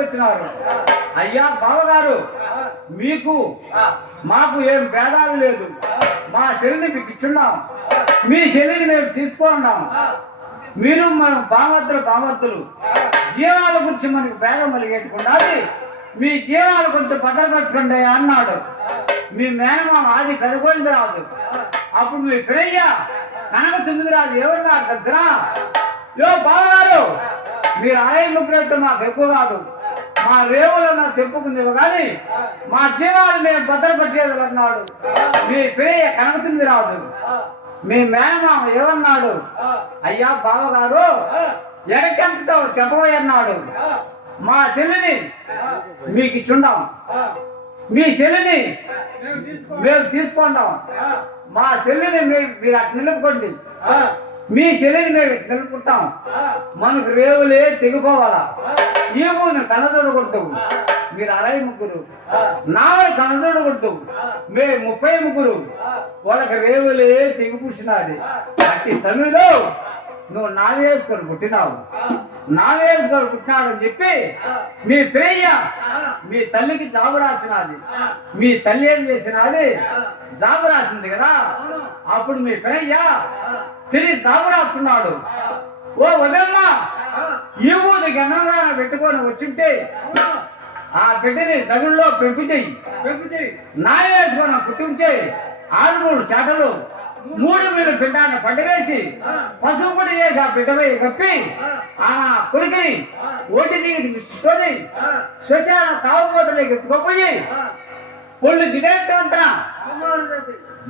వచ్చినారు. అయ్యా బావగారు, మీకు మాకు ఏం భేదాలు లేదు. మా చెల్లిని మీకు ఇచ్చున్నాం, మీ చెల్లిని మేము తీసుకున్నాం. మీరు మన బామర్తులు జీవాల గురించి మనకు భేదం కలిగేట్టుకుండా మీ జీవాలు కొంచెం భద్రపరచుకోండి అన్నాడు మీ మేనమామ ఆది పెదగోవిందరాజు. అప్పుడు మీ పిల్లయ్య కనక తొమ్మిదిరాజు ఎవరున్నారు దగ్గర, యో బావగారు, మీరు ఆలయ ముగ్గురైతే మాకు ఎక్కువ కాదు, మా రేవులన్నా తెప్పుకుందేమో కానీ మా జీవాలు మేము భద్రపరిచేది అన్నాడు మీ పిల్లయ్య కనక తొమ్మిదిరాజు. మీ మేనమామ ఏమన్నాడు, అయ్యా బావగారు ఎడకెంపుతో తెప్పబోయి అన్నాడు, మా చెల్లిని మీకు ఇచ్చుండాం, మీ చెల్లిని మేము తీసుకుంటాం, మా చెల్లిని మీరు అటు నిలుపుకోండి, మీ చెల్లిని మేము నిలుపుకుంటాం. మనకు రేవులే తెగిపోవాలా, ఈ ఊరిని కనచూడకూడదు. మీరు 63, నాలుగు కనచూడకూడదు. మేము 33, వాళ్ళకి రేవులే తెగిపుచ్చినది. అట్టి సమయంలో నువ్వు నావేసుకొని పుట్టినావు, నావేసుకొని పుట్టినాడని చెప్పి మీ ప్రేయ మీ తల్లికి జాబు రాసినది. మీ తల్లి ఏం చేసినది, జాబు రాసింది కదా. అప్పుడు మీ ప్రేయ తిరిగి జాబు రాస్తున్నాడు. ఓ వదమ్మ, ఈ ఊరి గణంగా పెట్టుకొని వచ్చింటే ఆ బిడ్డని నదుల్లో పెంపు చెయ్యి, నావేసుకొని పుట్టించేయి. 6 చేటలు 3 మీద బిడ్డాన్ని పండవేసి పసుపు పొడి చేసి ఆ బిడ్డపై కప్పి ఆ కొడుకుని ఓటి నీటిని తీసుకొని శ్మశాన తాగుబోతులకి ఎత్తుకోపోయి పొళ్ళు జిడేట్టుకుంటున్నా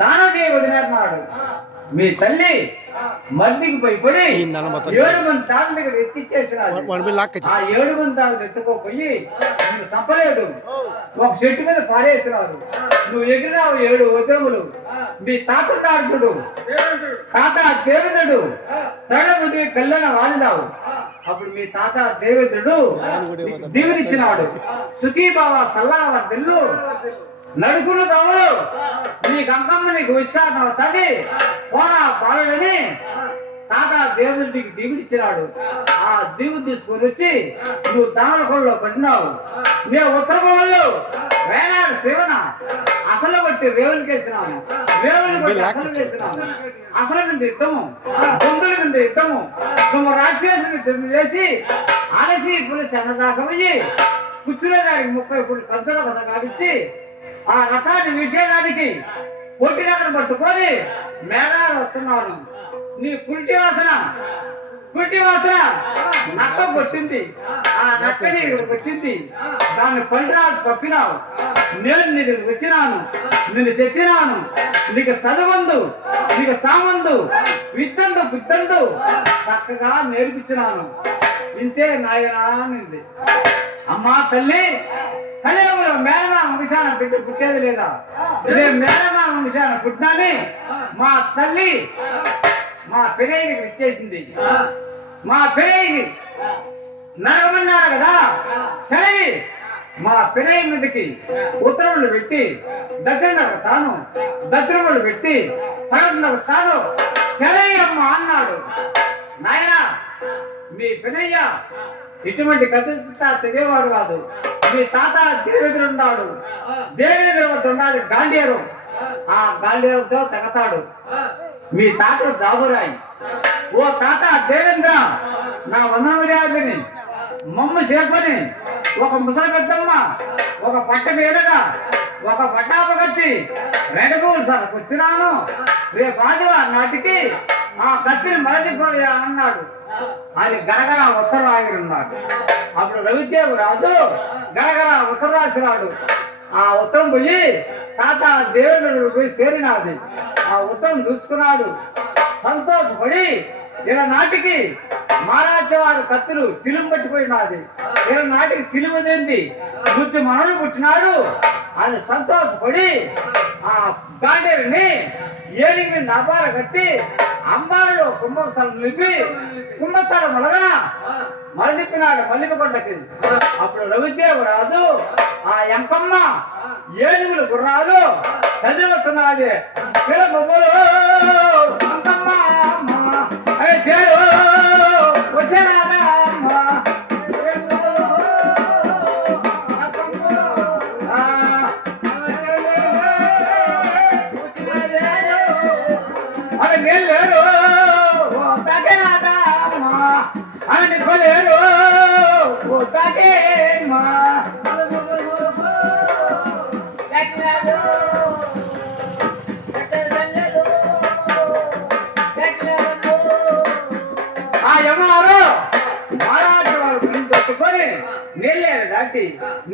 దానం చేయ వదిలేస్తున్నాడు. మీ తల్లి మందికి పోయి పడి 7 మంది తాళ్ళ దగ్గర ఎత్తిచ్చేసినాడు. ఆ 7 మంది తాళ్ళు ఎత్తుకోపోయి నువ్వు సంపలేదు, ఒక చెట్టు మీద పారేసినారు. నువ్వు ఎగిరినావు 7 ఉద్యములు. మీ తాత తాడుతుడు తాత దేవేంద్రుడు తడ ముందు కళ్ళన వాడినావు. అప్పుడు మీ తాత దేవేంద్రుడు దీవునిచ్చినాడు. సుఖీబావ సల్లావ తెల్లు నడుకులు దమ్ములు నీ గంగమ్మ నీకు విశ్వాసం అవుతుంది పోనా బాలుడని తాత దేవుడికి దీవుడిచ్చినాడు. ఆ దీవు తీసుకొని వచ్చి నువ్వు దానకొండలో పడినావు. మేము ఉత్తరకొండలో వేలాడు శివన అసలు బట్టి రేవులకి వేసినాము, రేవులు బట్టి అసలు వేసినాము. అసలు మీద యుద్ధము, దొంగల మీద యుద్ధము, రాక్షసుని చేసి ఆలసి పులిసి అన్నదాకమయ్యి కుచ్చులో గారికి 30 పులి కంచలో కథ కావిచ్చి ఆ రథాన్ని విషయానికి పొట్టినగరం పట్టుకొని మేఘాలు వస్తున్నాను. నీ పురిటి వాసన నక్క కొట్టింది. ఆ నక్కని ఇక్కడికి వచ్చింది, దాన్ని పండిరాజు పప్పినావు. నేను నీ దగ్గరికి వచ్చినాను, నిన్ను తెచ్చినాను. నీకు చదువందు, నీకు సామందు, విత్తందు బుద్ధందు చక్కగా నేర్పించినాను. ఇంతే నాయనా అనింది. అమ్మా తల్లి, కలియుగంలో మేనమామ వంశాన బిడ్డ పుట్టేది లేదా? నేను మేనమామ వంశాన పుట్టినాని మా తల్లి మా పెరయ్యకి ఇచ్చేసింది. మా పెరయ్యకి నరమన్నాడు కదా, సరే మా పెరయ్య మీదకి ఉత్తరములు పెట్టి దగ్గరన్నర తాను, దగ్గరములు పెట్టి పగన్నర తాను సరే అమ్మ అన్నాడు. నాయన మీ పెరయ్య ఇటువంటి కథ తెగేవాడు కాదు. మీ తాత దేవేంద్రుడు ఉన్నాడు, దేవేంద్రుడు వద్ద ఉన్నది గాంధీరు. ఆ గాంధీరుతో తెగతాడు. మీ తాత జాబురాయి. ఓ తాత దేవేంద్ర, నా వందనమర్యాదని మమ్మ చేపని ఒక ముసలి పెద్దమ్మ, ఒక పట్ట మీదగా ఒక పట్టాప కత్తి 2 గోలు సార్ వచ్చినాను. రేపు ఆదివారం నాటికి ఆ కత్తిని మరచిపోయా అన్నాడు. ఆయన గరగర ఉత్తరం ఆగిరున్నాడు. అప్పుడు రవిదేవు రాజు గరగర ఉత్తరం రాసినాడు. ఆ ఉత్తరం పోయి తాత దేవేంద్రుడు పోయి చేరినాది. ఆ ఉత్తరం చూసుకున్నాడు, సంతోషపడి ఇలా నాటికి మహారాజు వారి కత్తులు సిలువ పట్టిపోయినది. ఇలా నాటికి సిలువ తింది బుద్ధి మనలు పుట్టినాడు అని సంతోషపడి ఆ గాంధీని ఏలికి మీద అబ్బాలు కట్టి అంబాలలో కుంభస్థలం నిలిపి కుంభస్థలం మొలగన మరదిప్పినాడు మల్లిపకొండకి. అప్పుడు రవిదేవరాజు ఆ ఎంకమ్మ ఏనుగులు గుర్రాలు కదిలిస్తున్నది. అంకమ్మ వచ్చారా నెల్లేరు దాటి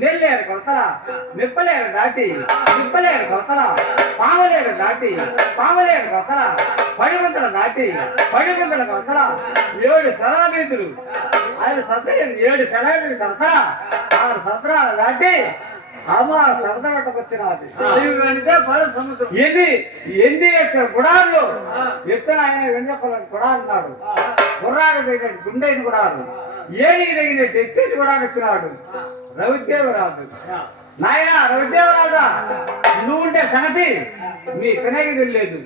నెల్లేరు కొత్తల నిప్పలేరు దాటి నిప్పలేరు కొత్తల పాములేరు దాటి పాములేరు కొత్తల పడిగుంతల దాటి పడిగుంతల కొత్తల 7 శరాబీతులు 7 శరాబీతులు కొత్తల 6 సంవత్సరాలు దాటి అమ్మ సరదా పట్టకొచ్చినది ఎన్ని గుడాలు ఎత్తున ఆయన వెంజపల్లని కూడా అన్నాడు గుర్రాలు తగిన గుండెని గుడాలు ఏడికి తగిన ఎత్తేటి కూడా వచ్చినాడు రవిదేవరాజు నాయన రవిదేవరాజా నువ్వు ఉండే సంగతి మీ పినకి తెలియదు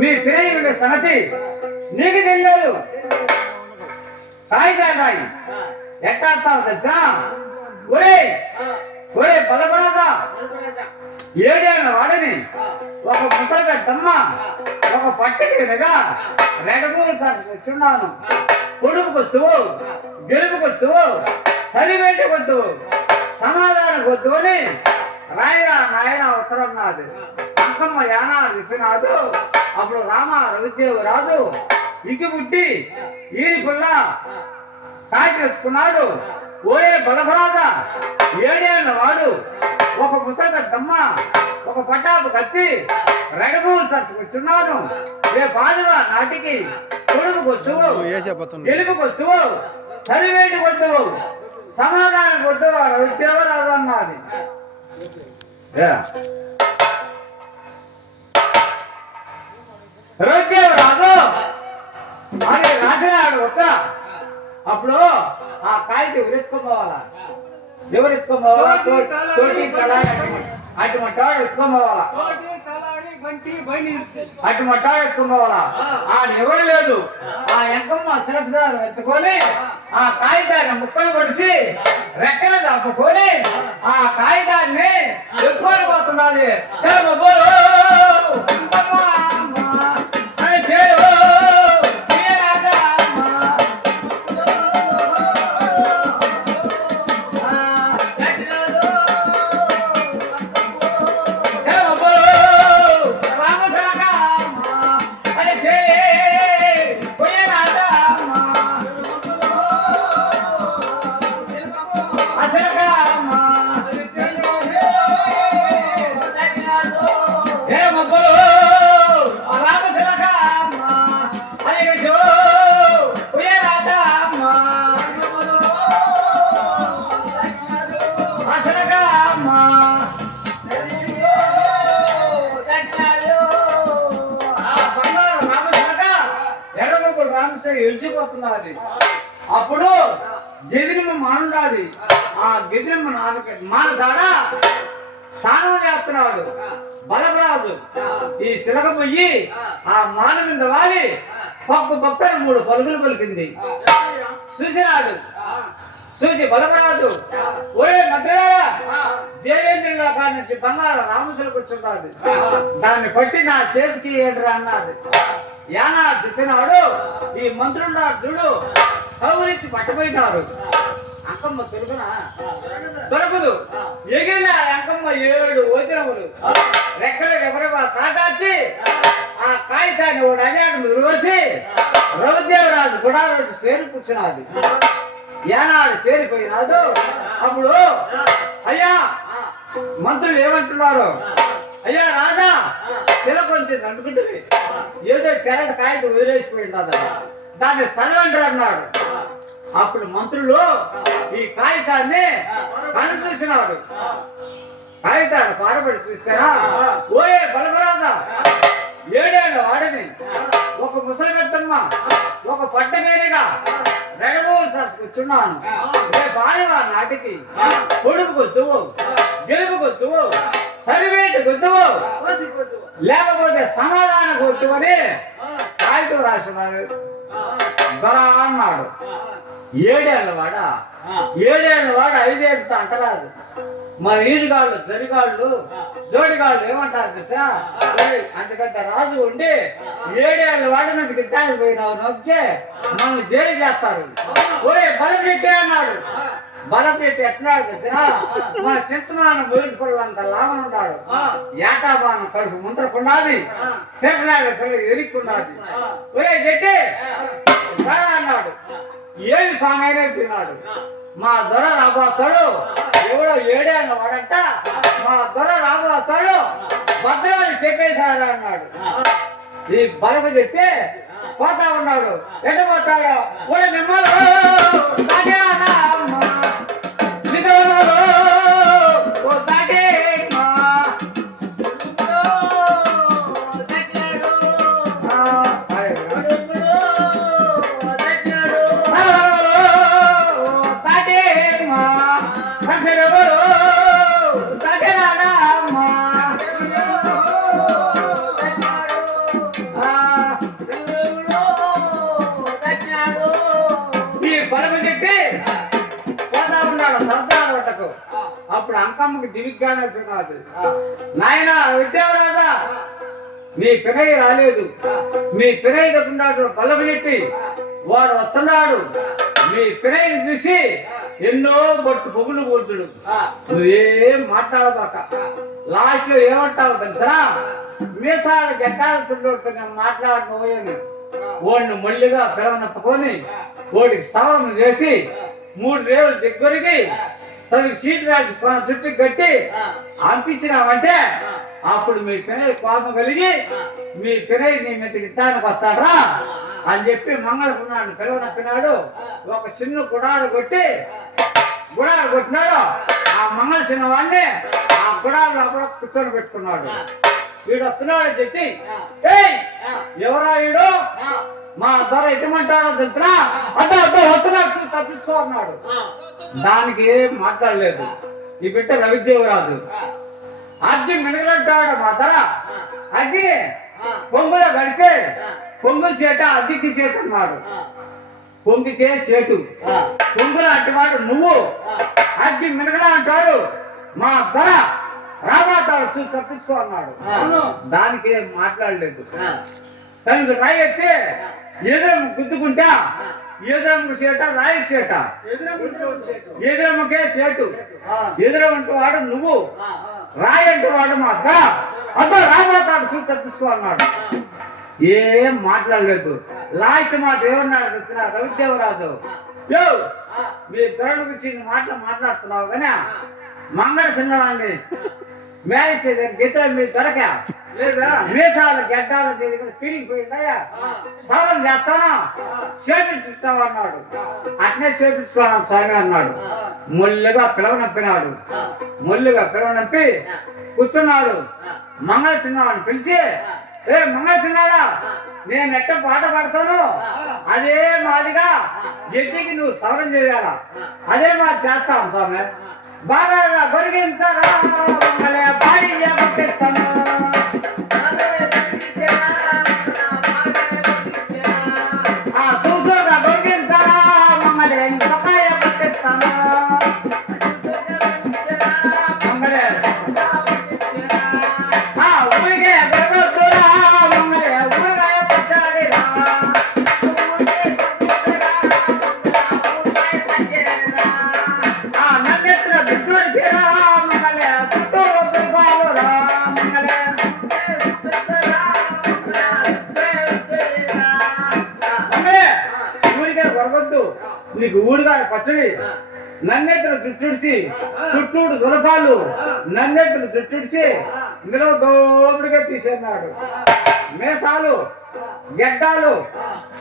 మీ పినకి ఉండే సంగతి నీకు తెలియదు రాయి ఎట్టాస్తావు తెలుసా ఒరే ఒరే బలపరాదా 7 ఏళ్ళ వాడిని ఒక ముసలిపెట్టమ్మ ఒక పట్టికి ఎనగా 2 సార్లు వచ్చున్నాను పొడుపుకొస్తువు గెలుపుకొస్తువు సరివేటుకొద్దువు సమాధానం కొద్దు అని రాయరా నాయన ఉత్తరం నాది అంకమ్మ యానా విప్పినాదు అప్పుడు రామ రవిదేవరాజు ఇకి పుట్టి ఈరి పుల్ల కాకి ఎత్తుకున్నాడు ఓరే బలభరాజా 7 ఏళ్ళ వాడు ఒక ముసలిపెద్దమ్మ ఒక పట్టాపు కత్తి 2 సరస్సు వచ్చున్నాను రేపు ఆదివారం నాటికి కొడుకుకొచ్చువు గెలుపుకొచ్చువు సరివేటి కొద్దువు సమాధానం కొద్దువు రవిదేవరాజు అన్నది రవిదేవరాజు అని రాసినాడు ఉత్తర అప్పుడు ఆ కాయకి ఎవరెత్తుకోవాలా తోటి అటు మట్టాడు ఎత్తుకోవాలా అటు మట్టాడు ఎత్తుకోవాలా ఆయన ఎవరు లేదు ఆ ఎంకమ్మ శ్రద్ధారు ఎత్తుకొని ఆ కాగితాన్ని ముక్కలు కొడిసి రెక్కలు దాపుకొని ఆ కాగితాన్ని ఎత్తుకొని పోతున్నది అని పేరు ఎలిచిపోతున్నది అప్పుడు గెదిరిమ్మ మానుండాది ఆ గెదిరిమ్మ మానదాడ స్నానం చేస్తున్నాడు బలపరాజు ఈ శిలక పొయ్యి ఆ మాన మీద వాలి పక్కు పక్కన 3 పలుకులు పలికింది చూసినాడు చూసి బలపరాజు ఒరే మధ్యరా దేవేంద్రుల కాడి నుంచి బంగారు రామసులు కూర్చున్నది దాన్ని పట్టి నా చేతికి ఏంట్రా అన్నది యానా చెప్పినాడు ఈ మంత్రులు చూడు కౌరించి పట్టపోయినారు అంకమ్మ దొరకదు ఎగిరిన అంకమ్మ 7 ఓదినములు రెక్కలు ఎవరివా తాటాచి ఆ కాగితాన్ని ఓ అజాడు ముదిరివేసి రవిదేవరాజు గుడారోజు చేరి కూర్చున్నది యానాడు చేరిపోయినాదు అప్పుడు అయ్యా మంత్రులు ఏమంటున్నారు అయ్యా రాజా శిల కొంచెం అంటుకుంటుంది ఏదో కెరట కాగితం వదిలేసిపోయింది దాన్ని చదవండి అన్నాడు అప్పుడు మంత్రులు ఈ కాగితాన్ని కను చూసినాడు కాగితాన్ని పారబడి చూస్తారా ఓయే బలపరాజా 7 ఏళ్ళ వాడిని ఒక ముసలిపెద్దమ్మ ఒక పట్ట మీదుగా 2 సరస్సు కూర్చున్నాను రేపు ఆదివారం నాటికి పొడుపుకొద్దువు గెలుపుకొద్దువు సరివేటి కొద్దువు లేకపోతే సమాధానం కొద్దు అని కాగితం రాసినాడు దొర అన్నాడు 7 ఏళ్ళ వాడ 7 ఏళ్ళ వాడు 5 ఏళ్ళతో అంటరాదు మన ఈడుగాళ్ళు జరిగాళ్ళు జోడిగాళ్ళు ఏమంటారు తెలుసా అంత పెద్ద రాజు ఉండి 7 ఏళ్ళ వాడి మీద గిట్టాలు పోయినావు నొచ్చే మనం జైలు చేస్తారు ఓరే బలపెట్టి అన్నాడు బలపెట్టి ఎట్లాడు తెలుసా మన చింతమానం మురిగిపల్లంత లాభం ఉన్నాడు ఏటాబానం కడుపు ముందరకున్నది చెట్నాడు పిల్లలు ఎరిక్కున్నది ఒరే చెట్టి అన్నాడు ఏమి స్వామి అయినా అయిపోయినాడు మా దొర రాబోతాడు, ఎవడో ఏడేళ్ళ వాడంట మా దొర రాబోతాడు, భద్రమని చెప్పేశాడు అన్నాడు. ఈ బలప చెప్తే పోతా ఉన్నాడు. ఎటు పోతాడు? కూడా మిమ్మల్ని అప్పుడు అంకమ్మకి దివిగ్గానే తిన్నాడు. నాయన విద్యావరాజా, మీ పినయ్య రాలేదు, మీ పినయ్య తప్పున్నాడు బలబెట్టి వాడు వస్తున్నాడు. మీ పినయ్యని చూసి ఎన్నో బొట్టు పొగులు పోతుడు. నువ్వేం మాట్లాడబాక. లాస్ట్ లో ఏమంటావు తెలుసా? మీసాల గడ్డాలు చుట్టూ నేను మాట్లాడను. ఓడిని మళ్ళీగా పిలవనప్పుకొని ఓడికి సవరణ చేసి 3 రేవులు దగ్గరికి తనకి సీటు రాసి చుట్టూ కట్టి అంపించినామంటే అప్పుడు మీ పినయ్య కోపం కలిగి మీ పినయ్య నీ మీద యుద్ధానికి వస్తాడరా అని చెప్పి మంగళపున్నాడు పిలవనప్పినాడు. ఒక చిన్న గుడాలు కొట్టినాడు. ఆ మంగళ చిన్నవాడిని ఆ గుడాలు లోపల కూర్చొని పెట్టుకున్నాడు. వీడు వస్తున్నాడు చెప్పి, ఎవరా వీడు? మా దొర ఎటుమంటాడో తెలుసునా? అద్దరు వస్తున్నాడు, తప్పించుకోన్నాడు. దానికి ఏం మాట్లాడలేదు ఈ బిడ్డ రవిదేవరాజు. అగ్గి మినగలంటాడు మా దొర. అగ్గి పొంగులో పడితే పొంగు చేట అగ్గికి చేటు అన్నాడు. పొంగికే చేటు, పొంగుల అంటున్నాడు నువ్వు. అగ్గి మినగల అంటాడు మా దొర. రాబోతాడు, చూసి తప్పించుకో అన్నాడు. దానికి ఏం మాట్లాడలేదు. తనకు రాయి ఎత్తే ఎదురమ్మ గుద్దుకుంటా ఎదురమ్మకు చేట రాయి చేట, ఎదురమ్మకే చేటు. ఎదురమ్మంటూ వాడు నువ్వు, రాయి అంటూ వాడు మా అబ్బా రాబోతాడు, చూసి తప్పించుకో అన్నాడు. ఏం మాట్లాడలేదు. లాస్ట్ మాట ఏమన్నాడు తెలిసిన రవిదేవరాజు, మీ దొరల గురించి మాట్లాడుతున్నావు కానీ మంగళ చిన్నవాడిని మేనేజ్ గీత మీరు దొరక లేదా? మీసాల గడ్డాలు తిరిగిపోయిందయ్యా, సవరణ చేస్తాను, చేపించుతావు అన్నాడు. అట్నే చేపించుకున్నాను స్వామి అన్నాడు. మొల్లిగా పిలవనప్పినాడు. మొల్లిగా పిలవనప్పి కూర్చున్నాడు. మంగళ చిన్నవాడిని పిలిచి, మంగళ చిన్నాడా, నేను ఎట్ట పాట పాడతాను అదే మాదిగా జడ్జికి నువ్వు సవరణ చేయాలా, అదే మాది చేస్తాం స్వామి. బాగా గొరిగించరా బాడీ పట్టిస్తాను, చూసుగా గొరిగించరా మమ్మల్ని సహాయ పట్టిస్తాను. ఊరికే గొరగొద్దురా మమ్మల్ని ఊరిగాయ పచ్చాడిరా, నన్నెత్తున బిడ్డు చేరా మమ్మల్ని చుట్టూ బాబురా ఊరికే గొరగొద్దు, నీకు ఊరిగా పచ్చడి. నన్నెత్తులు చుట్టుడిచి చుట్టూడు దులపాలు నన్నెత్తులు చుట్టుడిచి ఇందులో దోపుడుగా తీసేన్నాడు. మేసాలు గెడ్డాలు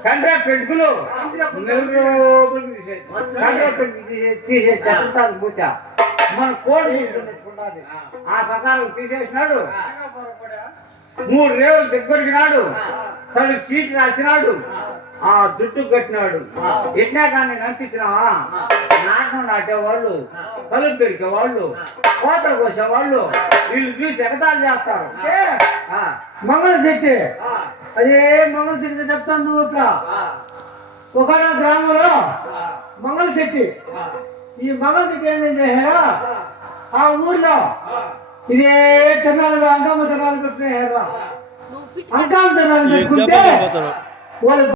కండ్ర పెంకులు కండ్ర పెంకు తీసే చెప్తాను పూజ మన కోడి ఉండాలి. ఆ ప్రకారం తీసేసినాడు. 3 రేవులు దగ్గరికి నాడు. తనకి సీట్ రాసినాడు. ఆ జుట్టు కట్టినాడు. ఎట్లా కానీ కనిపించినావా? నాటం నాటేవాళ్ళు, కలుపు పెరికేవాళ్ళు, కోతలు కోసేవాళ్ళు వీళ్ళు చూసి ఎగతాలు చేస్తారు. మంగళ శెట్టి, అదే మంగళ శెట్టి చెప్తాను. నువ్వు ఇట్లా ఒక గ్రామంలో మంగళ శెట్టి, ఈ మంగళ శెట్టి ఏం చేశారా? ఆ ఊర్లో ఇదే తిరణాలు అంకమ్మ తిరణాలు పెట్టిన అంకమ్మ తిరణాలు పెట్టుకుంటే వాళ్ళు